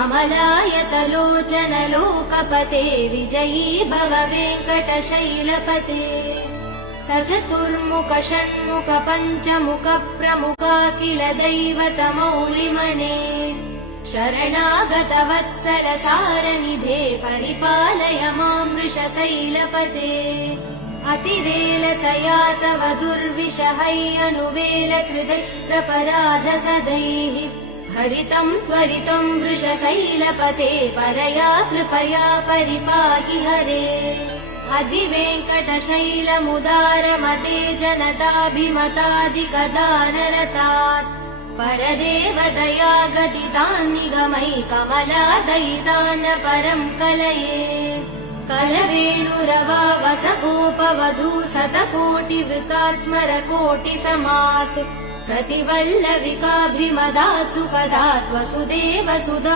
अमलायतलोचन लोकपते विजयी भव वेङ्कटशैलपते सचतुर्मुख षण्मुख पञ्चमुख प्रमुखाखिल दैवतमौलिमने शरणागत वत्सल सारनिधे परिपालय मां वृषशैलपते अतिवेलतया तव दुर्विषहैरनुवेल कृतैरपराध सदैः हरितं त्वरितं वृषशैलपते परया कृपया परिपाहि हरे अधिवेङ्कटशैलमुदारमते जनताभिमतादिकदानरतात् परदेवदया गदितान् निगमै कमलादयितान् परं कलये कलवेणुरवा वसगोपवधू शतकोटिवृतात् स्मरकोटिसमात् प्रतिवल्लविकाभिमदात् सुखदात् वसुदेव सुधा